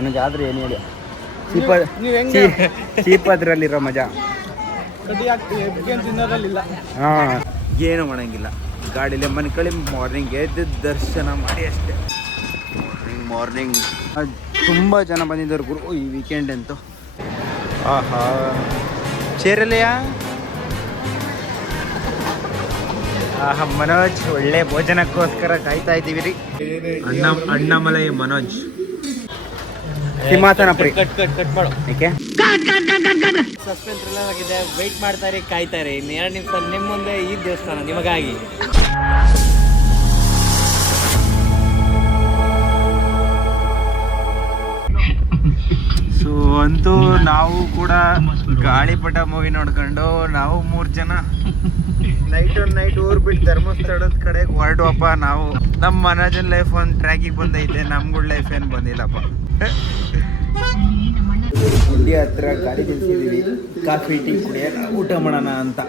ನನಗೆ ಆದ್ರೆ ಏನು ಹೇಳಿ ಚೀಪದ್ರಲ್ಲಿರೋ ಮಜಾ ಹಾಂ ಏನು ಮಾಡೋಂಗಿಲ್ಲ. ಗಾಡೀಲಿ ಮನ್ಕಳಿ ಮಾರ್ನಿಂಗ್ ಎದ್ದು ದರ್ಶನ ಮಾಡಿ ಅಷ್ಟೇ. ಮಾರ್ನಿಂಗ್ ತುಂಬ ಜನ ಬಂದಿದ್ದಾರೆ ಗುರು ಈ ವೀಕೆಂಡ್ ಅಂತೂ. ಆಹಾ ಚೇರಲೆಯಾ ಆಹಾ ಮನೋಜ್ ಒಳ್ಳೆ ಭೋಜನಕ್ಕೋಸ್ಕರ ಕಾಯ್ತಾ ಇದ್ದೀವಿ ರೀ. ಅಣ್ಣಾಮಲೈ ಮನೋಜ್ ಸಿಂಹಾಸನ ಪ್ರಿ ಕಟ್ ಮಾಡು. ಏಕೆ ಸಸ್ಪೆನ್ಸ್ ಥ್ರಿಲ್ಲರ್ ಆಗಿದೆ. ವೆಯ್ಟ್ ಮಾಡ್ತಾರೆ, ಕಾಯ್ತಾರೆ. ಇನ್ನು 2 ನಿಮಿಷ ನಿಮ್ಮ ಮುಂದೆ ಈ ದೇವಸ್ಥಾನ ನಿಮಗಾಗಿ. ಸೊ ಅಂತೂ ನಾವು ಕೂಡ ಗಾಳಿಪಟ ಮೂವಿ ನೋಡ್ಕೊಂಡು ನಾವು 3 ಜನ ನೈಟ್ ಊರ್ ಬಿಟ್ಟು ಧರ್ಮಸ್ಥಳದ ಕಡೆಗೆ ಹೊರಡುವಪ್ಪ. ನಾವು ನಮ್ಮ ಮನೋಜನ್ ಲೈಫ್ ಒಂದು ಟ್ರ್ಯಾಕಿಗೆ ಬಂದೈತೆ, ನಮ್ಗಳ ಲೈಫ್ ಏನು ಬಂದಿಲ್ಲಪ್ಪ. ಗುಂಡಿ ಹತ್ರ ಗಾಡಿ ನಿಲ್ಸಿದೀವಿ, ಕಾಫಿ ಟೀ ಕುಡಿಯೋಣ, ಊಟ ಮಾಡೋಣ ಅಂತ.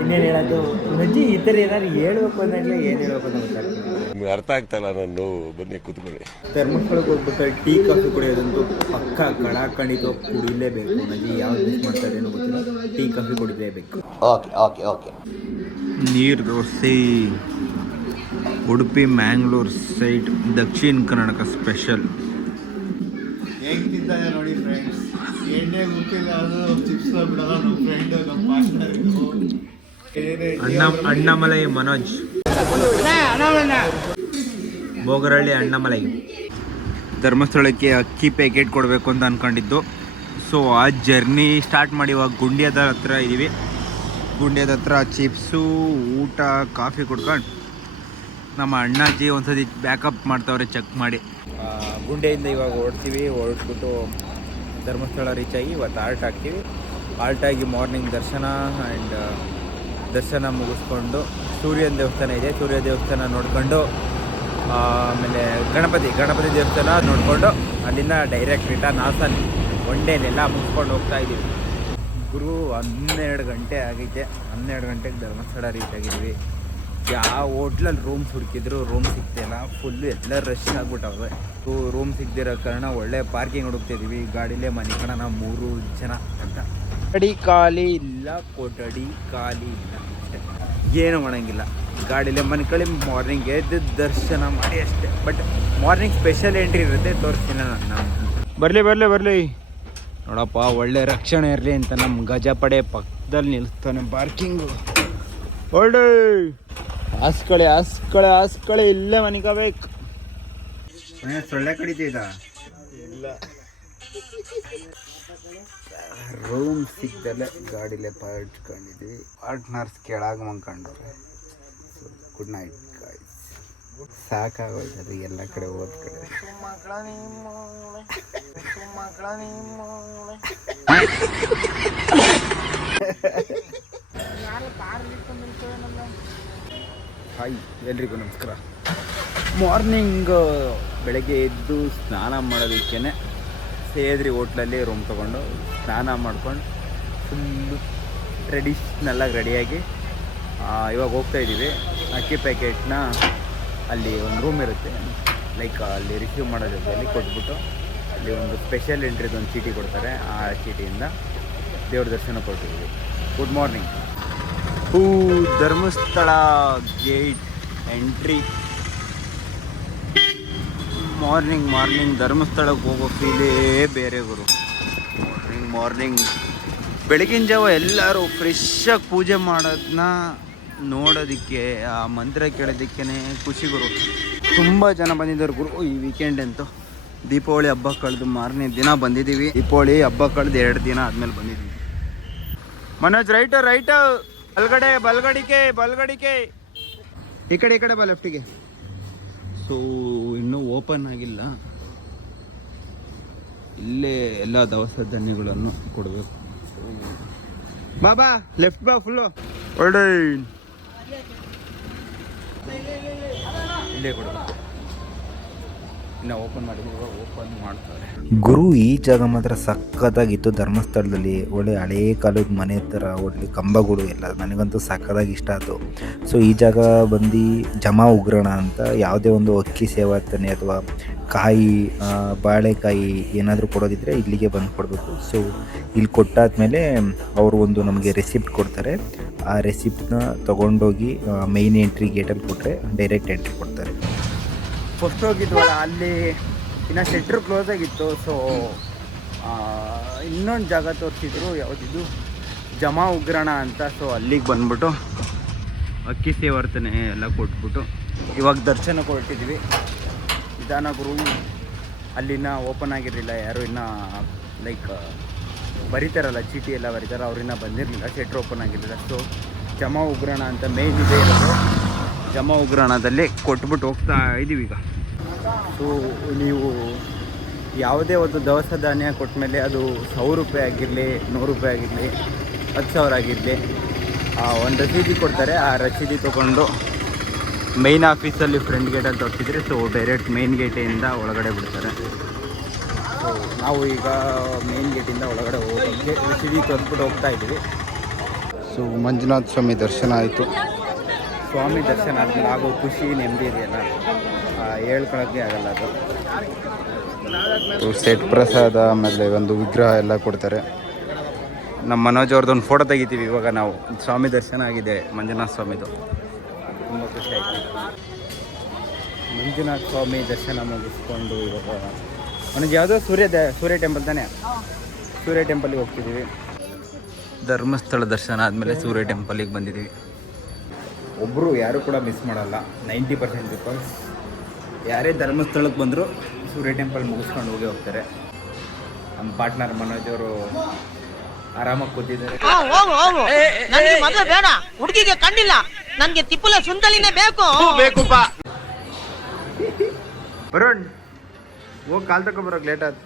ಇನ್ನೇನು ಹೇಳೋದು ನಜ್ಜಿ, ಈ ಥರ ಏನಾದ್ರು ಹೇಳ್ಬೇಕು ಅಂದಾಗಲೇ ಏನು ಹೇಳ್ಬೇಕು ಅಂತ ಗೊತ್ತಾಗ್ತದೆ, ಅರ್ಥ ಆಗ್ತಲ್ಲ. ನಾನು ಬನ್ನಿ ಕೂತ್ಕೊಳ್ಳಿ. ಧರ್ಮಸ್ಥಳಕ್ಕೆ ಹೋಗ್ಬೇಕಾದ್ರೆ ಟೀ ಕಾಫಿ ಕುಡಿಯೋದಂತೂ ಪಕ್ಕ ಕಡಾಖಂಡಿತ ಕುಡಿಲೇಬೇಕು. ನಜ್ಜಿ ಯಾವ್ದು ಮಿಸ್ ಮಾಡ್ತಾರೆ ಏನೋ ಗೊತ್ತಿಲ್ಲ, ಟೀ ಕಾಫಿ ಕುಡಿಲೇಬೇಕು. ಓಕೆ ನೀರು ದೋಸೆ ಉಡುಪಿ ಮ್ಯಾಂಗ್ಳೂರ್ ಸೈಡ್ ದಕ್ಷಿಣ ಕರ್ನಾಟಕ ಸ್ಪೆಷಲ್. ಹೇಗೆ ತಿಂತಾನೆ ನೋಡಿ ಫ್ರೆಂಡ್ಸ್. ಎಣ್ಣೆ ಮುಕ್ಕಿಲ್ಲ ಅದು ಚಿಪ್ಸ್ ಬಿಡಲ್ಲ ನಮ್ಮ ಫ್ರೆಂಡ್ ನಮ್ಮ ಪಾರ್ಟ್ನರ್. ಅಣ್ಣಾಮಲೈ ಮನೋಜ್ ಬೋಗರಹಳ್ಳಿ ಅಣ್ಣಾಮಲೈ. ಧರ್ಮಸ್ಥಳಕ್ಕೆ ಅಕ್ಕಿ ಪ್ಯಾಕೆಟ್ ಕೊಡಬೇಕು ಅಂತ ಅಂದ್ಕೊಂಡಿದ್ದು. ಸೊ ಆ ಜರ್ನಿ ಸ್ಟಾರ್ಟ್ ಮಾಡಿ ಇವಾಗ ಗುಂಡ್ಯದ ಹತ್ರ ಇದ್ದೀವಿ. ಗುಂಡ್ಯದ ಹತ್ರ ಚಿಪ್ಸು, ಊಟ, ಕಾಫಿ ಕುಡ್ಕೊಂಡು ನಮ್ಮ ಅಣ್ಣಾಜಿ ಒಂದ್ಸತಿ ಬ್ಯಾಕಪ್ ಮಾಡ್ತಾವ್ರೆ ಚೆಕ್ ಮಾಡಿ. ಗುಂಡೆಯಿಂದ ಇವಾಗ ಹೊರಟ್ಬಿಟ್ಟು ಧರ್ಮಸ್ಥಳ ರೀಚ್ ಆಗಿ ಇವತ್ತು ಆಲ್ಟ್ ಆಗ್ತೀವಿ. ಆಲ್ಟಾಗಿ ಮಾರ್ನಿಂಗ್ ದರ್ಶನ ಆ್ಯಂಡ್ ದರ್ಶನ ಮುಗಿಸ್ಕೊಂಡು ಸೂರ್ಯನ ದೇವಸ್ಥಾನ ಇದೆ, ಸೂರ್ಯ ದೇವಸ್ಥಾನ ನೋಡಿಕೊಂಡು ಆಮೇಲೆ ಗಣಪತಿ ದೇವಸ್ಥಾನ ನೋಡಿಕೊಂಡು ಅಲ್ಲಿಂದ ಡೈರೆಕ್ಟ್ ರಿಟರ್ನ್ ಹಾಸನ್ ಒನ್ ಡೇನೆಲ್ಲ ಮುಗಿಸ್ಕೊಂಡು ಹೋಗ್ತಾ ಇದ್ದೀವಿ. ಗುರು 12 ಗಂಟೆ ಆಗೈತೆ. 12 ಗಂಟೆಗೆ ಧರ್ಮಸ್ಥಳ ರೀಚ್ ಆಗಿದ್ದೀವಿ. ಯಾವ ಹೋಟ್ಲಲ್ಲಿ ರೂಮ್ಸ್ ಹುಡುಕಿದ್ರು ರೂಮ್ ಸಿಗ್ತಿಲ್ಲ, ಫುಲ್ಲು ಎಲ್ಲ ರಶ್ ಆಗಿಬಿಟ್ಟವೆ. ರೂಮ್ ಸಿಗದಿರೋ ಕಾರಣ ಒಳ್ಳೆ ಪಾರ್ಕಿಂಗ್ ಹುಡುಕ್ತಿದ್ದೀವಿ. ಗಾಡೀಲೇ ಮನೆ ಕಣ ನಾವು 3 ಜನ ಅಂತ. ಕೊಠಡಿ ಖಾಲಿ ಇಲ್ಲ ಅಷ್ಟೇ, ಏನು ಮಾಡೋಂಗಿಲ್ಲ. ಗಾಡೀಲೇ ಮನ್ಕಳಿ ಮಾರ್ನಿಂಗ್ ಎದ್ದು ದರ್ಶನ ಮಾಡಿ ಅಷ್ಟೇ. ಬಟ್ ಮಾರ್ನಿಂಗ್ ಸ್ಪೆಷಲ್ ಎಂಟ್ರಿ ಇರುತ್ತೆ, ತೋರಿಸ್ತೀನಿ ನಾನು. ಬರಲಿ ನೋಡಪ್ಪ, ಒಳ್ಳೆ ರಕ್ಷಣೆ ಇರಲಿ ಅಂತ ನಮ್ಮ ಗಜಪಡೆ ಪಕ್ಕದಲ್ಲಿ ನಿಲ್ಲಿಸ್ತಾನೆ ಪಾರ್ಕಿಂಗು. ಒಳ್ಳೆ ಹಾಸ್ಕಳೆ ಇಲ್ಲೇ ಮನಿಕಬೇಕು. ಸೊಳ್ಳೆ ಕಡಿತಿದ್ದ ಇಲ್ಲ, ರೂಮ್ ಸಿಗ್ದಲ್ಲೇ ಗಾಡಿಲೇ ಪಾಡ್ಕೊಂಡಿದ್ವಿ. ಪಾರ್ಟ್ನರ್ಸ್ ಕೆಳಗೆ ಮಂಕೊಂಡವ್ರೆ. Good night guys. ಸಾಕಾಗೋಯ್ತದೆ ಎಲ್ಲ ಕಡೆ ಹೋದ ಕಡೆ. ಹಾಯ್ ಎಲ್ರಿಗೂ ನಮಸ್ಕಾರ. ಮಾರ್ನಿಂಗ್ ಬೆಳಗ್ಗೆ ಎದ್ದು ಸ್ನಾನ ಮಾಡೋದಕ್ಕೇ ಸೇದ್ರಿ ಹೋಟ್ಲಲ್ಲಿ ರೂಮ್ ತೊಗೊಂಡು ಸ್ನಾನ ಮಾಡ್ಕೊಂಡು ಫುಲ್ಲು ಟ್ರೆಡಿಷ್ನಲ್ಲಾಗಿ ರೆಡಿಯಾಗಿ ಇವಾಗ ಹೋಗ್ತಾಯಿದ್ದೀವಿ. ಅಕ್ಕಿ ಪ್ಯಾಕೆಟ್ನ ಅಲ್ಲಿ ಒಂದು ರೂಮ್ ಇರುತ್ತೆ, ಲೈಕ್ ಅಲ್ಲಿ ರಿಸೀವ್ ಮಾಡೋ ಜೊತೆಯಲ್ಲಿ ಕೊಟ್ಬಿಟ್ಟು ಅಲ್ಲಿ ಒಂದು ಸ್ಪೆಷಲ್ ಎಂಟ್ರಿದು ಒಂದು ಚೀಟಿ ಕೊಡ್ತಾರೆ. ಆ ಚೀಟಿಯಿಂದ ದೇವ್ರ ದರ್ಶನ ಕೊಡ್ತಿದ್ದೀವಿ. Good morning. Dharmasthala gate entry. Morning ಧರ್ಮಸ್ಥಳಕ್ಕೆ ಹೋಗೋ ಫೀಲೇ ಬೇರೆ ಗುರು. ಮಾರ್ನಿಂಗ್ ಬೆಳಗಿನ ಜಾವ ಎಲ್ಲರೂ ಫ್ರೆಶ್ಶಾಗಿ ಪೂಜೆ ಮಾಡೋದನ್ನ ನೋಡೋದಕ್ಕೆ, ಆ ಮಂತ್ರ ಕೇಳೋದಕ್ಕೇ ಖುಷಿ ಗುರು. ತುಂಬ ಜನ ಬಂದಿದ್ದಾರೆ ಗುರು ಈ ವೀಕೆಂಡ್ ಅಂತೂ. ದೀಪಾವಳಿ ಹಬ್ಬ ಕಳೆದು ಮಾರನೇ ದಿನ ಬಂದಿದ್ದೀವಿ. ದೀಪಾವಳಿ ಹಬ್ಬ ಕಳೆದು 2 ದಿನ ಆದಮೇಲೆ ಬಂದಿದ್ದೀವಿ. ಮನೋಜ್ ರೈಟ್ ಬಲ್ಗಡಿಕೆ ಈ ಕಡೆ ಬಾ ಲೆಫ್ಟಿಗೆ. ಸೊ ಇನ್ನೂ ಓಪನ್ ಆಗಿಲ್ಲ. ಇಲ್ಲೇ ಎಲ್ಲ ದವಸ ಧಾನ್ಯಗಳನ್ನು ಕೊಡಬೇಕು. ಬಾ ಲೆಫ್ಟ್ ಬಾ ಫುಲ್ಲು ಒಳ್ಳೆ ಇಲ್ಲೇ ಕೊಡಬೇಕು. ಇನ್ನು ಓಪನ್ ಮಾಡಿದ್ವಿ, ಇವಾಗ ಓಪನ್ ಮಾಡ್ತಾರೆ. ಗುರು ಈ ಜಾಗ ಮಾತ್ರ ಸಕ್ಕತ್ತಾಗಿತ್ತು. ಧರ್ಮಸ್ಥಳದಲ್ಲಿ ಒಳ್ಳೆ ಹಳೇ ಕಾಲದ ಮನೆ ಥರ ಒಳ್ಳೆ ಕಂಬಗಳು ಎಲ್ಲ ನನಗಂತೂ ಸಕ್ಕತ್ತಾಗಿ ಇಷ್ಟ ಆಯಿತು. ಸೊ ಈ ಜಾಗ ಬಂದು ಜಮಾ ಉಗ್ರಣ ಅಂತ ಯಾವುದೇ ಒಂದು ಅಕ್ಕಿ ಸೇವಾರ್ತನೆ ಅಥವಾ ಕಾಯಿ ಬಾಳೆಕಾಯಿ ಏನಾದರೂ ಕೊಡೋದಿದ್ದರೆ ಇಲ್ಲಿಗೆ ಬಂದು ಕೊಡಬೇಕು. ಸೊ ಇಲ್ಲಿ ಕೊಟ್ಟಾದ್ಮೇಲೆ ಅವರು ಒಂದು ನಮಗೆ ರೆಸಿಪ್ಟ್ ಕೊಡ್ತಾರೆ. ಆ ರೆಸಿಪ್ಟ್ನ ತೊಗೊಂಡೋಗಿ ಮೇಯ್ನ್ ಎಂಟ್ರಿ ಗೇಟಲ್ಲಿ ಕೊಟ್ಟರೆ ಡೈರೆಕ್ಟ್ ಎಂಟ್ರಿ ಕೊಡ್ತಾರೆ. ಫಸ್ಟ್ ಹೋಗಿದ್ವಲ್ಲ ಅಲ್ಲಿ ಇನ್ನು ಶೆಟ್ರು ಕ್ಲೋಸ್ ಆಗಿತ್ತು. ಸೊ ಇನ್ನೊಂದು ಜಾಗ ತೋರಿಸಿದ್ರು, ಯಾವುದಿದು ಜಮಾ ಉಗ್ರಣ ಅಂತ. ಸೊ ಅಲ್ಲಿಗೆ ಬಂದ್ಬಿಟ್ಟು ಅಕ್ಕಿ ಸೇವರ್ತನೆ ಎಲ್ಲ ಕೊಟ್ಬಿಟ್ಟು ಇವಾಗ ದರ್ಶನಕ್ಕೆ ಹೊರಟಿದ್ವಿ. ನಿಧಾನಗುರು ಅಲ್ಲಿನ ಓಪನ್ ಆಗಿರಲಿಲ್ಲ, ಯಾರು ಇನ್ನೂ ಲೈಕ್ ಬರೀತಾರಲ್ಲ ಚೀಟಿ ಎಲ್ಲ ಬರೀತಾರೆ, ಅವ್ರಿನ್ನ ಬಂದಿರಲಿಲ್ಲ, ಶೆಟ್ರ್ ಓಪನ್ ಆಗಿರಲಿಲ್ಲ. ಸೊ ಜಮಾ ಉಗ್ರಣ ಅಂತ ಮೇನ್ ಇದೆ ಇರೋದು. ಜಮಾ ಉಗ್ರಾಣದಲ್ಲಿ ಕೊಟ್ಬಿಟ್ಟು ಹೋಗ್ತಾ ಇದ್ದೀವಿ ಈಗ. ಸೊ ನೀವು ಯಾವುದೇ ಒಂದು ದವಸ ಧಾನ್ಯ ಕೊಟ್ಟ ಮೇಲೆ ಅದು 100 ರೂಪಾಯಿ ಆಗಿರಲಿ, 100 ರೂಪಾಯಿ ಆಗಿರಲಿ, 10,000 ಆಗಿರಲಿ, ಒಂದು ರಸೀದಿ ಕೊಡ್ತಾರೆ. ಆ ರಸೀದಿ ತೊಗೊಂಡು ಮೈನ್ ಆಫೀಸಲ್ಲಿ ಫ್ರಂಟ್ ಗೇಟಲ್ಲಿ ತೋರಿಸಿದ್ರೆ ಸೊ ಡೈರೆಕ್ಟ್ ಮೇನ್ ಗೇಟಿಂದ ಒಳಗಡೆ ಬಿಡ್ತಾರೆ. ಸೊ ನಾವು ಈಗ ಮೇನ್ ಗೇಟಿಂದ ಒಳಗಡೆ ಹೋಗೋಕ್ಕೆ ರಸೀದಿ ತೋರಿಸ್ಬಿಟ್ಟು ಹೋಗ್ತಾ ಇದ್ದೀವಿ. ಸೊ ಮಂಜುನಾಥ ಸ್ವಾಮಿ ದರ್ಶನ ಆಯಿತು. ಸ್ವಾಮಿ ದರ್ಶನ ಆದಮೇಲೆ ಆಗೋ ಖುಷಿ ನೆಮ್ಮದಿ ಇದೆಯಲ್ಲ, ಹೇಳ್ಕೊಳಕ್ಕೆ ಆಗಲ್ಲ ಅದು. ಸೆಟ್ ಪ್ರಸಾದ ಆಮೇಲೆ ಒಂದು ವಿಗ್ರಹ ಎಲ್ಲ ಕೊಡ್ತಾರೆ. ನಮ್ಮ ಮನೋಜ್ ಅವ್ರದ್ದೊಂದು ಫೋಟೋ ತೆಗಿತೀವಿ ಇವಾಗ ನಾವು. ಸ್ವಾಮಿ ದರ್ಶನ ಆಗಿದೆ ಮಂಜುನಾಥ ಸ್ವಾಮಿದು, ತುಂಬ ಖುಷಿ ಆಯಿತು. ಮಂಜುನಾಥ ಸ್ವಾಮಿ ದರ್ಶನ ಮುಗಿಸ್ಕೊಂಡು ಇವಾಗ ನನಗೆ ಯಾವುದೋ ಸೂರ್ಯ ಟೆಂಪಲ್ ತಾನೇ, ಸೂರ್ಯ ಟೆಂಪಲಿಗೆ ಹೋಗ್ತಿದ್ದೀವಿ. ಧರ್ಮಸ್ಥಳ ದರ್ಶನ ಆದಮೇಲೆ ಸೂರ್ಯ ಟೆಂಪಲಿಗೆ ಬಂದಿದ್ದೀವಿ. ಒಬ್ಬರು ಯಾರು ಕೂಡ ಮಿಸ್ ಮಾಡಲ್ಲ. 90% ಪೀಪಲ್ಸ್ ಯಾರೇ ಧರ್ಮಸ್ಥಳಕ್ಕೆ ಬಂದರೂ ಸೂರ್ಯ ಟೆಂಪಲ್ ಮುಗಿಸ್ಕೊಂಡು ಹೋಗ್ತಾರೆ. ನಮ್ಮ ಪಾರ್ಟ್ನರ್ ಮನೋಜ್ ಅವರು ಆರಾಮಾಗಿ ಕೂತಿದ್ದಾರೆ. ನನಗೆ ಮದುವೆ ಬೇಡ, ಹುಡುಗಿಗೆ ಕಣ್ಣಿಲ್ಲ, ನನಗೆ ತಿಪ್ಪಲ ಸುಂದಲಿನೇ ಬೇಕು. ಬರೋಣ ಹೋಗಿ ಕಾಲ್ ತಗೊಂಬರೋಕೆ ಲೇಟ್ ಆಯ್ತು.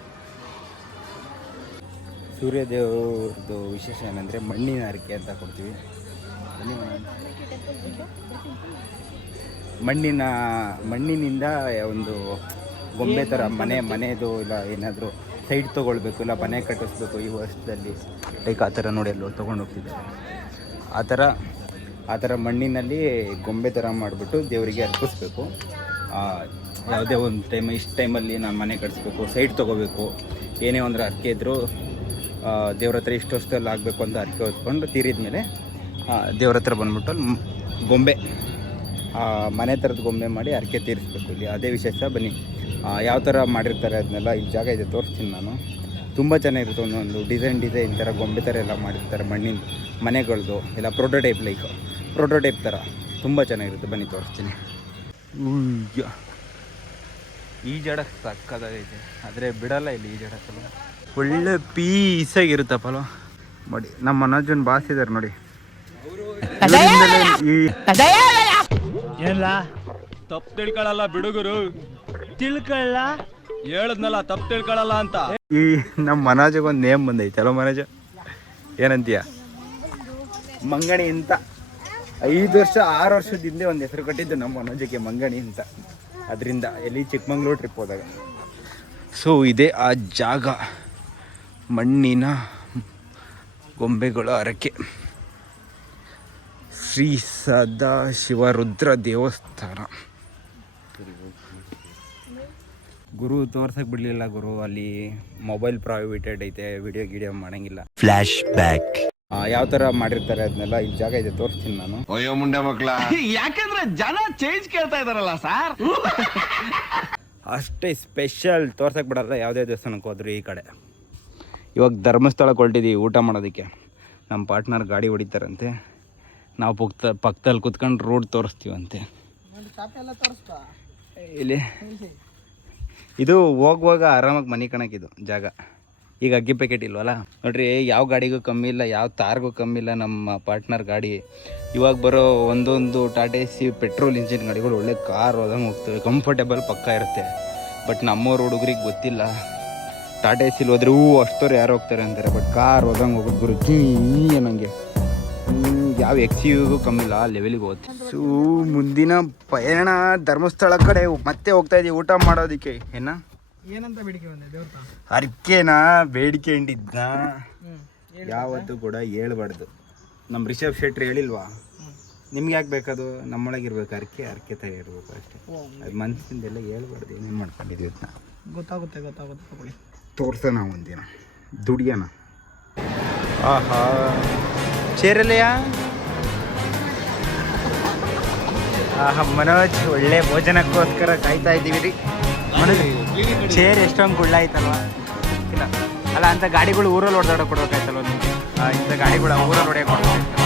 ಸೂರ್ಯದೇವ್ರದ್ದು ವಿಶೇಷ ಏನಂದರೆ ಮಣ್ಣಿನ ಹರಕೆ ಅಂತ ಕೊಡ್ತೀವಿ. ಮಣ್ಣಿನಿಂದ ಒಂದು ಗೊಂಬೆ ಥರ ಮನೆಯದು ಇಲ್ಲ ಏನಾದರೂ ಸೈಡ್ ತೊಗೊಳ್ಬೇಕು, ಇಲ್ಲ ಮನೆ ಕಟ್ಟಿಸ್ಬೇಕು ಈ ವರ್ಷದಲ್ಲಿ, ಲೈಕ್ ಆ ಥರ ನೋಡಿ ಎಲ್ಲೋ ತೊಗೊಂಡು ಹೋಗ್ತಿದ್ದಾರೆ. ಆ ಥರ ಮಣ್ಣಿನಲ್ಲಿ ಗೊಂಬೆ ಥರ ಮಾಡಿಬಿಟ್ಟು ದೇವರಿಗೆ ಅರ್ಪಿಸ್ಬೇಕು. ಯಾವುದೇ ಒಂದು ಇಷ್ಟು ಟೈಮಲ್ಲಿ ನಾನು ಮನೆ ಕಟ್ಟಿಸ್ಬೇಕು, ಸೈಡ್ ತೊಗೋಬೇಕು, ಏನೇ ಒಂದು ಹರಕೆ ಇದ್ದರೂ ದೇವ್ರ ಹತ್ರ ಇಷ್ಟು ವರ್ಷದಲ್ಲಿ ಆಗಬೇಕು ಅಂತ ಹರಕೆ ಹೊತ್ಕೊಂಡು ತೀರಿದ ಮೇಲೆ ದೇವ್ರ ಹತ್ರ ಬಂದ್ಬಿಟ್ಟು ಗೊಂಬೆ ಮನೆ ಥರದ ಗೊಂಬೆ ಮಾಡಿ ಹರಕೆ ತೀರಿಸ್ಬೇಕು. ಇಲ್ಲಿ ಅದೇ ವಿಶೇಷ. ಬನ್ನಿ ಯಾವ ಥರ ಮಾಡಿರ್ತಾರೆ ಅದನ್ನೆಲ್ಲ ಇಲ್ಲಿ ಜಾಗ ಇದೆ ತೋರಿಸ್ತೀನಿ ನಾನು. ತುಂಬ ಚೆನ್ನಾಗಿರುತ್ತೆ. ಒಂದೊಂದು ಡಿಸೈನ್ ಥರ ಗೊಂಬೆ ಥರ ಎಲ್ಲ ಮಾಡಿರ್ತಾರೆ ಮಣ್ಣಿನ ಮನೆಗಳದ್ದು, ಇಲ್ಲ ಪ್ರೋಟೋಟೈಪ್ ಥರ ತುಂಬ ಚೆನ್ನಾಗಿರುತ್ತೆ. ಬನ್ನಿ ತೋರಿಸ್ತೀನಿ. ಈಜಾಡಕ್ಕೆ ಸಕ್ಕದಾಗೈತೆ, ಆದರೆ ಬಿಡಲ್ಲ ಇಲ್ಲಿ ಈಜಾಡಕ್ಕಲ್ಲ. ಒಳ್ಳೆ ಪೀಸಾಗಿರುತ್ತಪ್ಪಲ್ವ. ನೋಡಿ ನಮ್ಮ ಮನೋಜನ್ ಬಾಸ್ ಇದ್ದಾರೆ ನೋಡಿ. ಏನಿಲ್ಲ ತಪ್ಪು ತಿಳ್ಕೊಳ್ಳಲ್ಲ ಬಿಡುಗರು, ತಿಳ್ಕೊಳ್ಳ ಹೇಳದ್ನಲ್ಲ ತಪ್ಪು ತಿಳ್ಕೊಳ್ಳಲ್ಲ ಅಂತ. ಈ ನಮ್ಮ ಮನೋಜಿಗೆ ಒಂದು ನೇಮ್ ಬಂದೈತೆ ಅಲ್ವ ಮನೋಜ, ಏನಂತೀಯ? ಮಂಗಣಿ ಅಂತ 5 ವರ್ಷ 6 ವರ್ಷದ ಹಿಂದೆ ಒಂದು ಹೆಸರು ಕಟ್ಟಿದ್ದು ನಮ್ಮ ಮನೋಜಕ್ಕೆ, ಮಂಗಣಿ ಅಂತ. ಅದರಿಂದ ಎಲ್ಲಿ ಚಿಕ್ಕಮಂಗ್ಳೂರು ಟ್ರಿಪ್ ಹೋದಾಗ. ಸೊ ಇದೇ ಆ ಜಾಗ, ಮಣ್ಣಿನ ಗೊಂಬೆಗಳ ಹರಕೆ, ಶ್ರೀ ಸದಾಶಿವ ರುದ್ರ ದೇವಸ್ಥಾನ. ಗುರು ತೋರ್ಸಕ್ಕೆ ಬಿಡಲಿಲ್ಲ ಗುರು, ಅಲ್ಲಿ ಮೊಬೈಲ್ ಪ್ರೈವೇಟೆಡ್ ಐತೆ, ವಿಡಿಯೋ ಮಾಡಂಗಿಲ್ಲ. ಫ್ಲ್ಯಾಶ್ ಬ್ಯಾಕ್ ಯಾವ ಥರ ಮಾಡಿರ್ತಾರೆ ಅದನ್ನೆಲ್ಲ ಇಲ್ಲಿ ಜಾಗ ಇದೆ ತೋರಿಸ್ತೀನಿ ನಾನು. ಅಯ್ಯೋ ಮುಂಡೆ ಮಕ್ಕಳ, ಯಾಕಂದ್ರೆ ಜನ ಚೇಂಜ್ ಕೇಳ್ತಾ ಇದಾರಲ್ಲ ಸರ್. ಅಷ್ಟೇ ಸ್ಪೆಷಲ್, ತೋರ್ಸಕ್ಕೆ ಬಿಡಲ್ಲ ಯಾವುದೇ ದೇವಸ್ಥಾನಕ್ಕೆ ಹೋದ್ರು ಈ ಕಡೆ. ಇವಾಗ ಧರ್ಮಸ್ಥಳಕ್ಕೆ ಹೊರಟಿದ್ದೀವಿ ಊಟ ಮಾಡೋದಕ್ಕೆ. ನಮ್ಮ ಪಾರ್ಟ್ನರ್ ಗಾಡಿ ಹೊಡಿತಾರಂತೆ, ನಾವು ಪಕ್ಕದಲ್ಲಿ ಕುತ್ಕೊಂಡು ರೋಡ್ ತೋರಿಸ್ತೀವಂತೆ. ಇಲ್ಲಿ ಇದು ಹೋಗುವಾಗ ಆರಾಮಾಗಿ ಮನೆ ಕಣಕ್ಕಿದು ಜಾಗ. ಈಗ ಅಕ್ಕಿ ಪ್ಯಾಕೆಟ್ ಇಲ್ವಲ್ಲ ನೋಡ್ರಿ, ಯಾವ ಗಾಡಿಗೂ ಕಮ್ಮಿ ಇಲ್ಲ, ಯಾವ ತಾರ್ಗೂ ಕಮ್ಮಿ ಇಲ್ಲ ನಮ್ಮ ಪಾರ್ಟ್ನರ್ ಗಾಡಿ. ಇವಾಗ ಬರೋ ಒಂದೊಂದು ಟಾಟಾ ಎಸಿ ಪೆಟ್ರೋಲ್ ಇಂಜಿನ್ ಗಾಡಿಗಳು ಒಳ್ಳೆ ಕಾರ್ ಹೋದಂಗೆ ಹೋಗ್ತವೆ, ಕಂಫರ್ಟೇಬಲ್ ಪಕ್ಕ ಇರುತ್ತೆ. ಬಟ್ ನಮ್ಮವ್ರ ಹುಡುಗರಿಗೆ ಗೊತ್ತಿಲ್ಲ, ಟಾಟಾ ಎಸಿಲಿ ಹೋದ್ರೆ ಅಷ್ಟೋರು ಯಾರು ಹೋಗ್ತಾರೆ ಅಂತಾರೆ, ಬಟ್ ಕಾರ್ ಹೋದಂಗೆ ಹೋಗೋದು ಗುರು ಅನ್ನಂಗೆ. ಯಾವ ಎಕ್ಸಿಗೂ ಕಮ್ಮಿಲ್ಲ ಆ ಲೆವೆಲಿಗೆ ಹೋಗುತ್ತೆ. ಸೊ ಮುಂದಿನ ಪಯಣ ಧರ್ಮಸ್ಥಳ ಕಡೆ ಮತ್ತೆ ಹೋಗ್ತಾ ಇದೀವಿ ಊಟ ಮಾಡೋದಕ್ಕೆ. ಏನಂತ ಬೇಡಿಕೆ ಬಂದೆ ದೇವ್ರ? ಅರ್ಕೆನಾ ಬೇಡಿಕೆ ಇಟ್ಟಿದ್ನ ಯಾವತ್ತೂ ಕೂಡ ಹೇಳ್ಬಾರ್ದು. ನಮ್ಮ ರಿಷಬ್ ಶೆಟ್ಟಿ ಹೇಳಿಲ್ವಾ, ನಿಮ್ಗೆ ಯಾಕೆ ಬೇಕದು, ನಮ್ಮೊಳಗಿರ್ಬೇಕು ಅರ್ಕೆ ತರ ಇರ್ಬೇಕು ಅಷ್ಟೇ. ಅದು ಮನಸ್ಸಿಂದೆಲ್ಲ ಹೇಳ್ಬಾರ್ದು. ಏನೇನು ಮಾಡ್ಕೊಂಡಿದ್ವಿ ಅದನ್ನ ಗೊತ್ತಾಗುತ್ತೆ ತಗೊಳ್ಳಿ. ತೋರ್ಸೋಣ ಒಂದಿನ ದುಡಿಯೋಣ. ಆಹಾ ಚೇರಲೆಯಾ ಆಹಾ ಮನೋಜ್ ಒಳ್ಳೆ ಭೋಜನಕ್ಕೋಸ್ಕರ ಕಾಯ್ತಾ ಇದ್ದೀವಿ ರೀ. ಮನೋಜ್ ಚೇರ್ ಎಷ್ಟೊಂದು ಗುಳ್ಳಾಯ್ತಲ್ವ ಇಲ್ಲ ಅಲ್ಲ, ಅಂತ ಗಾಡಿಗಳು ಊರಲ್ಲಿ ಹೊಡೆದಾಡೋ ಕೊಡ್ಬೇಕಾಯ್ತಲ್ವ ನಿಮಗೆ. ಇಂಥ ಗಾಡಿಗಳು ಊರಲ್ಲಿ ಹೊಡೆಯಕ್ಕೆ ಕೊಡ್ಬೇಕಾಯ್ತಲ್ಲ.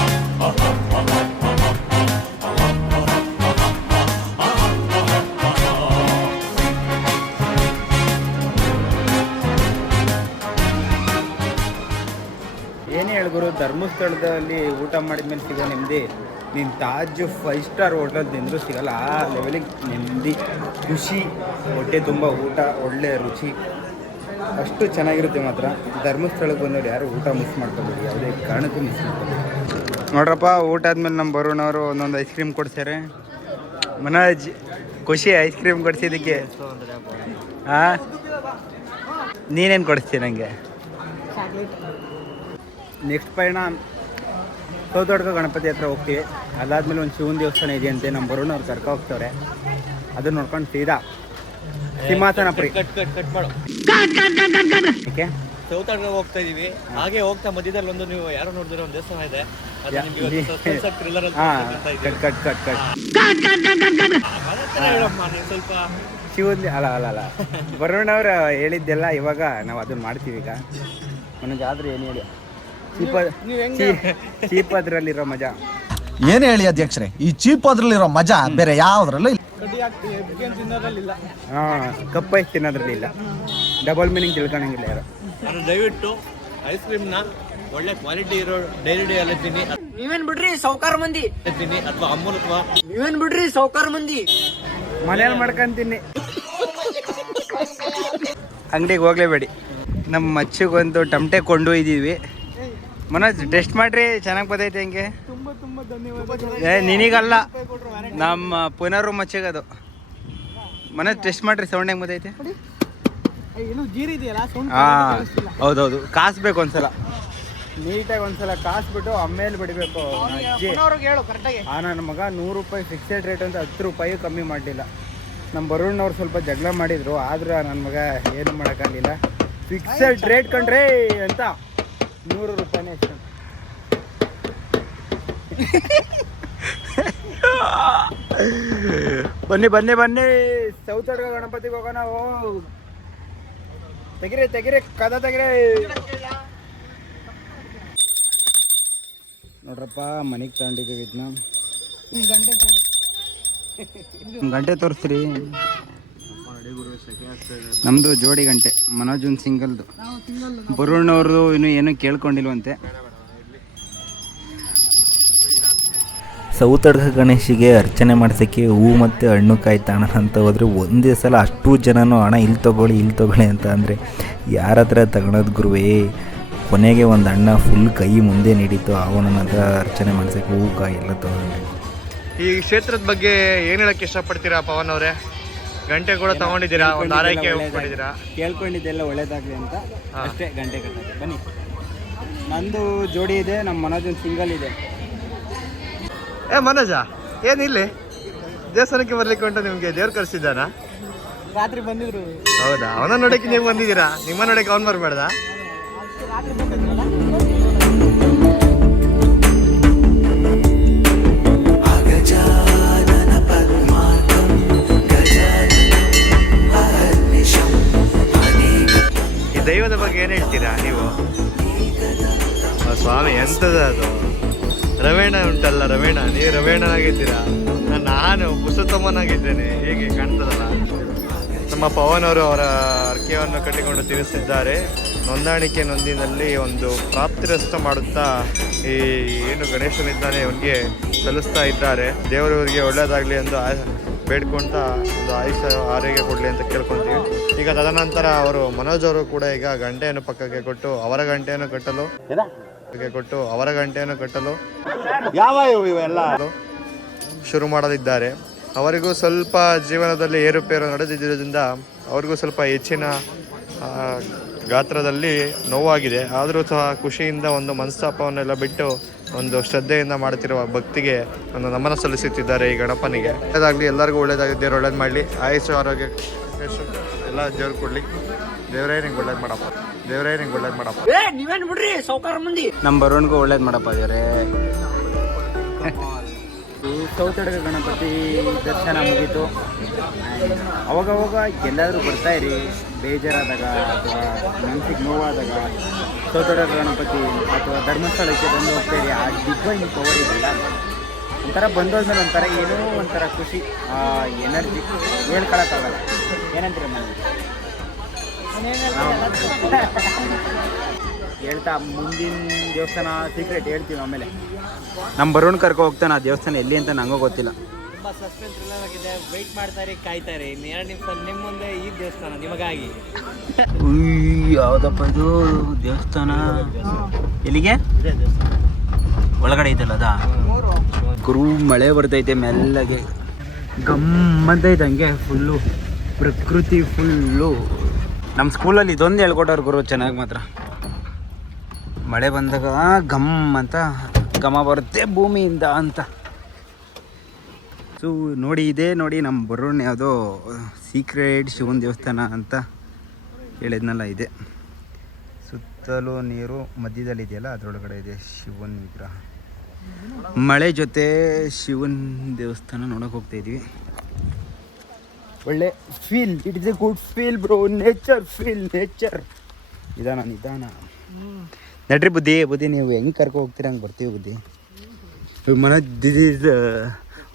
ಏನೇ ಹೇಳ್ಗುರು, ಧರ್ಮಸ್ಥಳದಲ್ಲಿ ಊಟ ಮಾಡಿದ್ಮೇಲೆ ಸಿಗೋ ನೆಮ್ಮದಿ ನೀನು ತಾಜ್ 5 ಸ್ಟಾರ್ ಹೋಟೆಲ್ ತಿಂದರೂ ಸಿಗಲ್ಲ. ಆ ಲೆವೆಲಿಗೆ ನೆಮ್ಮದಿ, ಖುಷಿ, ಹೊಟ್ಟೆ ತುಂಬ ಊಟ, ಒಳ್ಳೆ ರುಚಿ, ಅಷ್ಟು ಚೆನ್ನಾಗಿರುತ್ತೆ. ಮಾತ್ರ ಧರ್ಮಸ್ಥಳಕ್ಕೆ ಬಂದವ್ರು ಯಾರು ಊಟ ಮಿಸ್ ಮಾಡ್ಕೊಬೇಡಿ, ಯಾವುದೇ ಕಾರಣಕ್ಕೂ ಮಿಸ್ ಮಾಡ್ಕೊಬೇಡಿ. ನೋಡ್ರಪ್ಪ, ಊಟ ಆದ್ಮೇಲೆ ನಮ್ಮ ಬರೋಣವರು ಒಂದೊಂದು ಐಸ್ ಕ್ರೀಮ್ ಕೊಡ್ಸ್ಯಾರೆ. ಮನೋಜ್ ಖುಷಿ ಐಸ್ ಕ್ರೀಮ್ ಕೊಡ್ಸಿದ್ದಕ್ಕೆ. ಹಾಂ, ನೀನೇನು ಕೊಡಿಸ್ತೀಯ ನನಗೆ? ನೆಕ್ಸ್ಟ್ ಪಯಣ ಸೌದೊಡ್ಕ ಗಣಪತಿ ಹತ್ರ ಹೋಗ್ತೀವಿ. ಅದಾದ್ಮೇಲೆ ಒಂದು ಶಿವನ ದೇವಸ್ಥಾನ ಇದೆಯಂತೆ, ನಮ್ಮ ಬರೋಣ ಅವ್ರು ಕರ್ಕ ಹೋಗ್ತವ್ರೆ. ಅದನ್ನ ನೋಡ್ಕೊಂಡು ಸೀದಾ ಸಿಂಹಾಸನಪುರಿ. ಕಟ್ ಮಾಡು. ಓಕೆ, ಸೌತಾಡ್ಗೆ ಹೋಗ್ತಾ ಇದೀವಿ. ಹಾಗೆ ಹೋಗ್ತಾ ಮಧ್ಯದಲ್ಲಿ ಒಂದು ನೀವು ಯಾರೋ ನೋಡಿದ್ರೆ ಒಂದು ದೇವಸ್ಥಾನ ಇದೆ. ಸ್ವಲ್ಪ ಶಿವನ್ ಅಲ್ಲ ಬರೋಣ ಅವ್ರು ಹೇಳಿದ್ದೆಲ್ಲ ಇವಾಗ ನಾವು ಅದನ್ನ ಮಾಡ್ತೀವಿ. ಈಗ ನನಗೆ ಆದ್ರೆ ಏನು ಹೇಳಿ, ಚೀಪ್ ಅದ್ರಲ್ಲಿರೋ ಮಜಾ ಏನು ಹೇಳಿ ಅಧ್ಯಕ್ಷರೇ, ಈ ಚೀಪ್ ಅದ್ರಲ್ಲಿರೋ ಮಜಾ ಬೇರೆ ಯಾವ್ದ್ರಲ್ಲೂ ಇಲ್ಲ. ಹಾಂ, ಕಪ್ಪೈ ತಿನ್ನೋದ್ರಲ್ಲಿ ಇಲ್ಲ. ಡಬಲ್ ಮೀನಿಂಗ್ ತಿಳ್ಕೊಳಂಗಿಲ್ಲ ಯಾರು. ನಾನು ದಯವಿಟ್ಟು ಐಸ್ ಕ್ರೀಮ್ನ ಒಳ್ಳೆ ಕ್ವಾಲಿಟಿ ಇರೋ ಡೈರಿ ಅಲ್ಲಿ ತಿನ್ನಿ. ನೀವೇನ್ ಬಿಡ್ರಿ ಸೌಕಾರ ಮಂದಿ, ಅಥವಾ ಅಮೂಲ್ ಅಥವಾ ನೀವೇನ್ ಬಿಡ್ರಿ ಸೌಕಾರ ಮಂದಿ. ಮನೇಲಿ ಮಾಡ್ಕೊಂತೀನಿ, ಅಂಗಡಿಗೆ ಹೋಗ್ಲೇಬೇಡಿ. ನಮ್ಮ ಮಚ್ಚಿಗೊಂದು ಟಮಟೆ ಕೊಂಡು ಇದ್ದೀವಿ. ಮನೋಜ್ ಟೆಸ್ಟ್ ಮಾಡ್ರಿ, ಚೆನ್ನಾಗಿ ಬರ್ತೈತೆ. ಹೆಂಗೆ? ನಿನಗಲ್ಲ, ನಮ್ಮ ಪುನರು ಮಚ್ಚಿಗದು. ಮನೋಜ್ ಟೆಸ್ಟ್ ಮಾಡ್ರಿ, ಸೌಂಡ್ ಹೆಂಗೆ ಬರ್ತೈತೆ? ಹಾಂ ಹೌದೌದು, ಕಾಸ್ಬೇಕು ಒಂದ್ಸಲ, ನೀಟಾಗಿ ಒಂದ್ಸಲ ಕಾಸ್ಬಿಟ್ಟು ಆಮೇಲೆ ಬಿಡಬೇಕು. ನನ್ನ ಮಗ 100 ರೂಪಾಯಿ ಫಿಕ್ಸೆಡ್ ರೇಟ್ ಅಂತ 10 ರೂಪಾಯಿ ಕಮ್ಮಿ ಮಾಡಲಿಲ್ಲ. ನಮ್ಮ ಬರುಣ್ಣವ್ರು ಸ್ವಲ್ಪ ಜಗಳ ಮಾಡಿದ್ರು, ಆದ್ರೆ ನನ್ನ ಮಗ ಏನು ಮಾಡೋಕ್ಕಾಗಲಿಲ್ಲ. ಫಿಕ್ಸೆಡ್ ರೇಟ್ ಕಂಡ್ರೆ ಅಂತ 100 ರೂಪಾಯಿನೇ ಎಷ್ಟು. ಬನ್ನಿ ಬನ್ನಿ ಬನ್ನಿ, ಸೌತಡ್ಗ ಗಣಪತಿಗೆ ಹೋಗೋಣ. ತೆಗಿರಿ ಕದ ತೆಗಿರಿ. ನೋಡ್ರಪ್ಪ, ಮನೆಗೆ ತಗೊಂಡಿದ್ದೀವಿ ಇದನ್ನ. ಗಂಟೆ ತೋರಿಸ್ರಿ. ನಮ್ಮದು ಜೋಡಿ ಗಂಟೆ, ಮನೋಜನ್ ಸಿಂಗಲ್ದು. ಬರುಣ್ಣವ್ರದ್ದು ಇನ್ನೂ ಏನೂ ಕೇಳ್ಕೊಂಡಿಲ್ವಂತೆ. ಸೌತಡ್ಗ ಗಣೇಶಿಗೆ ಅರ್ಚನೆ ಮಾಡ್ಸೋಕ್ಕೆ ಹೂ ಮತ್ತು ಹಣ್ಣು ಕಾಯಿ ತಾಣ ಅಂತ ಹೋದರೆ ಒಂದೇ ಸಲ ಅಷ್ಟು ಜನನೂ ಹಣ ಇಲ್ಲಿ ತೊಗೊಳ್ಳಿ ಅಂತ ಅಂದರೆ ಯಾರ ಹತ್ರ ತಗೊಳೋದು ಗುರುವೇ. ಕೊನೆಗೆ ಒಂದು ಅಣ್ಣ ಫುಲ್ ಕೈ ಮುಂದೆ ನೀಡಿತ್ತು, ಅವನ ಹತ್ರ ಅರ್ಚನೆ ಮಾಡ್ಸೋಕ್ಕೆ ಹೂ ಕಾಯಿ ಎಲ್ಲ ತೊಗೊಂಡ್ರಿ. ಈ ಕ್ಷೇತ್ರದ ಬಗ್ಗೆ ಏನು ಹೇಳಕ್ಕೆ ಇಷ್ಟಪಡ್ತೀರಾ ಪವನ್ ಅವರೇ? ಗಂಟೆ ಕೂಡ ತಗೊಂಡಿದ್ದೀರಾ, ಒಂದು ಆರೈಕೆ ಹೋಗ್ಕೊಂಡಿದ್ದೀರಾ. ಕೇಳ್ಕೊಂಡಿದ್ದೆಲ್ಲ ಒಳ್ಳೇದಾಗಲಿ ಅಂತ ಅಷ್ಟೇ ಗಂಟೆ ಕಟ್ಟಕ್ಕೆ ಬನ್ನಿ. ನಂದು ಜೋಡಿ ಇದೆ, ನಮ್ಮ ಮನೋಜನ್ ಸಿಂಗಲ್ ಇದೆ. ಮನೋಜ, ಏನಿಲ್ಲಿ ದೇವಸ್ಥಾನಕ್ಕೆ ಬರ್ಲಿಕ್ಕೆ ಉಂಟು ನಿಮ್ಗೆ ದೇವ್ರು ಕರ್ಸಿದ್ದಾನ? ರಾತ್ರಿ ಬಂದಿದ್ರು. ಹೌದಾ? ಅವನ ನೋಡಕ್ಕೆ ನೀವು ಬಂದಿದ್ದೀರಾ, ನಿಮ್ಮ ನೋಡಕ್ಕೆ ಅವನ್ ಬರ್ಬೇಡ್ದ? ಈ ದೈವದ ಬಗ್ಗೆ ಏನ್ ಹೇಳ್ತೀರಾ ನೀವು? ಸ್ವಾಮಿ ಎಂತದ ಅದು? ರವೇಣ ಉಂಟಲ್ಲ, ರವೇಣ, ನೀವು ರವೇಣನಾಗಿದ್ದೀರಾ, ನಾನು ಪುರುಷೋತ್ತಮನಾಗಿದ್ದೇನೆ. ಹೇಗೆ ಕಾಣ್ತದಲ್ಲ? ನಮ್ಮ ಪವನ್ ಅವರು ಅವರ ಅರ್ಕೆಯನ್ನು ಕಟ್ಟಿಕೊಂಡು ತಿಳಿಸಿದ್ದಾರೆ. ನೋಂದಾಣಿಕೆ ನೊಂದಿನಲ್ಲಿ ಒಂದು ಪ್ರಾಪ್ತಿರಸ್ತ ಮಾಡುತ್ತಾ ಈ ಏನು ಗಣೇಶನಿದ್ದಾನೆ ಅವನಿಗೆ ಸಲ್ಲಿಸ್ತಾ ಇದ್ದಾರೆ. ದೇವರವರಿಗೆ ಒಳ್ಳೆಯದಾಗಲಿ ಎಂದು ಬೇಡ್ಕೊಳ್ತಾ ಒಂದು ಆರೋಗ್ಯ ಕೊಡಲಿ ಅಂತ ಕೇಳ್ಕೊತೀವಿ. ಈಗ ತದನಂತರ ಅವರು ಮನೋಜ್ ಅವರು ಕೂಡ ಈಗ ಗಂಟೆಯನ್ನು ಪಕ್ಕಕ್ಕೆ ಕೊಟ್ಟು ಅವರ ಗಂಟೆಯನ್ನು ಕಟ್ಟಲು ಕೊಟ್ಟು ಅವರ ಗಂಟೆಯನ್ನು ಕಟ್ಟಲು ಶುರು ಮಾಡಲಿದ್ದಾರೆ. ಅವರಿಗೂ ಸ್ವಲ್ಪ ಜೀವನದಲ್ಲಿ ಏರುಪೇರು ನಡೆದಿದ್ದರಿಂದ ಅವರಿಗೂ ಸ್ವಲ್ಪ ಹೆಚ್ಚಿನ ಗಾತ್ರದಲ್ಲಿ ನೋವಾಗಿದೆ. ಆದರೂ ಸಹ ಖುಷಿಯಿಂದ ಒಂದು ಮನಸ್ತಾಪವನ್ನೆಲ್ಲ ಬಿಟ್ಟು ಒಂದು ಶ್ರದ್ಧೆಯಿಂದ ಮಾಡುತ್ತಿರುವ ಭಕ್ತಿಗೆ ಒಂದು ನಮನ ಸಲ್ಲಿಸುತ್ತಿದ್ದಾರೆ ಈ ಗಣಪನಿಗೆ. ಒಳ್ಳೆಯದಾಗಲಿ, ಎಲ್ಲರಿಗೂ ಒಳ್ಳೇದಾಗಲಿ, ದೇವ್ರು ಒಳ್ಳೇದು ಮಾಡಲಿ, ಆಯುಷು ಆರೋಗ್ಯ ಎಲ್ಲ ದೇವ್ರು ಕೊಡಲಿ. ದೇವರೇ ನಿಂಗೆ ಒಳ್ಳೇದು ಮಾಡಪ್ಪ, ದೇವರೇ ನಿಂಗೆ ಒಳ್ಳೇದು ಮಾಡಪ್ಪ. ನಮ್ಮ ಬರೋಣ್ಗೂ ಒಳ್ಳೇದು ಮಾಡಪ್ಪ ದೇವ್ರೆ. ಸೌತಡಗ ಗಣಪತಿ ದರ್ಶನ ಮುಗೀತು. ಅವಾಗವಾಗ ಎಲ್ಲಾದರೂ ಬರ್ತಾಯಿರಿ, ಬೇಜಾರಾದಾಗ ಅಥವಾ ಮನಸ್ಸಿಗೆ ನೋವಾದಾಗ ಸೌತಡಗ ಗಣಪತಿ ಅಥವಾ ಧರ್ಮಸ್ಥಳಕ್ಕೆ ಬಂದು ಹೋಗ್ತಾಯಿರಿ. ಆ ಡಿವೈನ್ ಪವರ್ ಇದೆಯಲ್ಲ, ಒಂಥರ ಬಂದೋದ್ಮೇಲೆ ಒಂಥರ ಏನೋ ಒಂಥರ ಖುಷಿ, ಆ ಎನರ್ಜಿ ಹೇಳ್ಕೊಳಕ್ಕಾಗಲ್ಲ. ಏನಂತೀರ ಮನೆ ಹೇಳ್ತಾ ಮುಂದಿನ ದೇವಸ್ಥಾನ ಸೀಕ್ರೆಟ್ ಹೇಳ್ತೀವಿ ಆಮೇಲೆ. ನಮ್ಮ ಬರೋಣ ಕರ್ಕೊ ಹೋಗ್ತಾನೆ. ಆ ದೇವಸ್ಥಾನ ಎಲ್ಲಿ ಅಂತ ನಂಗೂ ಗೊತ್ತಿಲ್ಲ. ತುಂಬಾ ಸಸ್ಪೆನ್ಸ್ ಥ್ರಿಲ್ಲರ್ ಆಗಿದೆ. ವೆಯ್ಟ್ ಮಾಡ್ತಾರೆ, ಕಾಯ್ತಾರೆ. ಇನ್ನು 2 ನಿಮಿಷ ನಿಮ್ಮ ಮುಂದೆ ಈ ದೇವಸ್ಥಾನ ನಿಮಗಾಗಿ. ಯಾವುದಪ್ಪ ಇದು ದೇವಸ್ಥಾನ? ಎಲ್ಲಿಗೆ? ಒಳಗಡೆ ಐತಲ್ಲ ಅದಾ? ಗುರು ಮಳೆ ಬರ್ತೈತೆ ಮೆಲ್ಲಗೆ, ಗಮ್ಮಂತೈತೆ ಹಂಗೆ ಫುಲ್ಲು ಪ್ರಕೃತಿ ಫುಲ್ಲು. ನಮ್ಮ ಸ್ಕೂಲಲ್ಲಿ ಇದೊಂದು ಹೇಳ್ಕೊಟ್ಟವ್ರು ಗುರು, ಚೆನ್ನಾಗಿ ಮಾತ್ರ. ಮಳೆ ಬಂದಾಗ ಗಮ್ ಅಂತ ಘಮ ಬರುತ್ತೆ ಭೂಮಿಯಿಂದ ಅಂತ. ಸೊ ನೋಡಿ, ಇದೇ ನೋಡಿ ನಮ್ಮ ಬರೋಣ ಯಾವುದೋ ಸೀಕ್ರೆಟ್ ಶಿವನ ದೇವಸ್ಥಾನ ಅಂತ ಹೇಳಿದ್ನಲ್ಲ, ಇದೆ. ಸುತ್ತಲೂ ನೀರು ಮಧ್ಯದಲ್ಲಿದೆಯಲ್ಲ, ಅದರೊಳಗಡೆ ಇದೆ ಶಿವನ ವಿಗ್ರಹ. ಮಳೆ ಜೊತೆ ಶಿವನ ದೇವಸ್ಥಾನ ನೋಡೋಕೆ ಹೋಗ್ತಾಯಿದ್ವಿ. ಒಳ್ಳೆ feel, it is A good feel bro. Nature feel, nature. ನಿಧಾನ ನಡ್ರಿ ಬುದ್ಧಿ ನೀವು ಹೆಂಗೆ ಕರ್ಕೊ ಹೋಗ್ತೀರ ಹಂಗೆ ಬರ್ತೀವಿ ಬುದ್ಧಿ. This is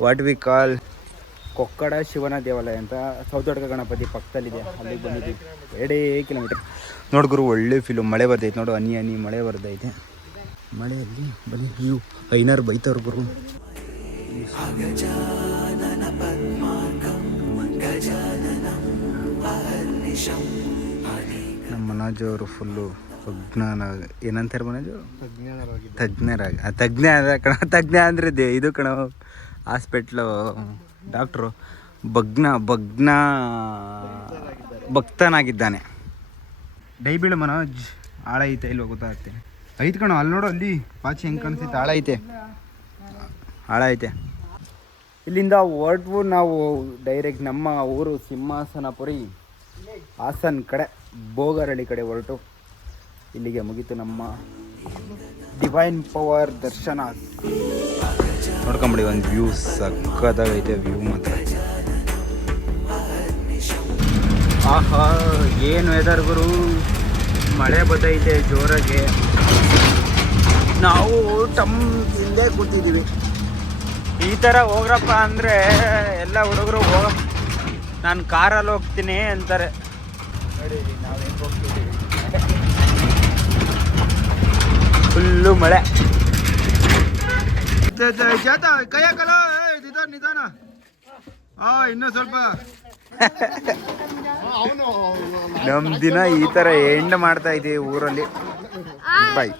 what we call Kokkada ಶಿವನ ದೇವಾಲಯ ಅಂತ. ಸೌತಡ್ಕ ಗಣಪತಿ ಪಕ್ಕದಲ್ಲಿದೆ, ಅಲ್ಲಿಗೆ ಬಂದಿದ್ದೀವಿ. 2 ಕಿಲೋಮೀಟರ್. ನೋಡಿ ಗುರು, ಒಳ್ಳೆ ಫೀಲು. ಮಳೆ ಬರ್ತೈತೆ ನೋಡು, ಹನಿ ಮಳೆ ಬರ್ತೈತೆ. ಮಳೆಯಲ್ಲಿ ಬನ್ನಿ. ವ್ಯೂ ಐನಾರು ಬೈತವ್ರು ಗುರು. ನಮ್ಮ ಮನೋಜ್ ಅವರು ಫುಲ್ಲು ಏನಂತಾರೆ ಮನೋಜು? ತಜ್ಞ ಅಂದರೆ ಇದು ಕಣ, ಹಾಸ್ಪಿಟ್ಲು ಡಾಕ್ಟ್ರು. ಭಕ್ತನಾಗಿದ್ದಾನೆ. ಡೈ ಬೀಳು ಮನೋಜ್. ಆಳ ಐತೆ ಇಲ್ವ ಗೊತ್ತಾಗ್ತೀನಿ. ಐತೆ ಕಣ, ಅಲ್ಲಿ ನೋಡು, ಅಲ್ಲಿ ಪಾಚಿ ಹೆಂಗೆ ಕಾಣಿಸ್ತೈತೆ. ಆಳ ಐತೆ. ಇಲ್ಲಿಂದ ಹೊರಟು ನಾವು ಡೈರೆಕ್ಟ್ ನಮ್ಮ ಊರು ಸಿಂಹಾಸನಪುರಿ ಹಾಸನ್ ಕಡೆ, ಬೋಗರಳ್ಳಿ ಕಡೆ ಹೊರಟು ಇಲ್ಲಿಗೆ ಮುಗೀತು ನಮ್ಮ ಡಿವೈನ್ ಪವರ್ ದರ್ಶನ. ನೋಡ್ಕೊಂಬಿಡಿ, ಒಂದು ವ್ಯೂ ಸಕ್ಕತ್ತಾಗೈತೆ. ವ್ಯೂ ಮಾತ್ರ ಆಹಾ, ಏನು ವೆದರ್ ಗುರು. ಮಳೆ ಬರ್ತೈತೆ ಜೋರಾಗೆ. ನಾವು ಹಿಂದೆ ಕೂತಿದ್ದೀವಿ. ಈ ಥರ ಹೋಗ್ರಪ್ಪ ಅಂದರೆ ಎಲ್ಲ ಹುಡುಗರು ನಾನು ಕಾರಲ್ಲಿ ಹೋಗ್ತೀನಿ ಅಂತಾರೆ. ನೋಡಿ ನಾವು ಹೆಂಗೆ ಹೋಗ್ತಿದ್ದೀವಿ. ಫುಲ್ಲು ಮಳೆ. ನಿಧಾನ ಇನ್ನೂ ಸ್ವಲ್ಪ. ನಮ್ಮ ದಿನ ಈ ಥರ ಎಂಡ್ ಮಾಡ್ತಾ ಇದ್ದೀವಿ ಊರಲ್ಲಿ. ಬಾಯ್.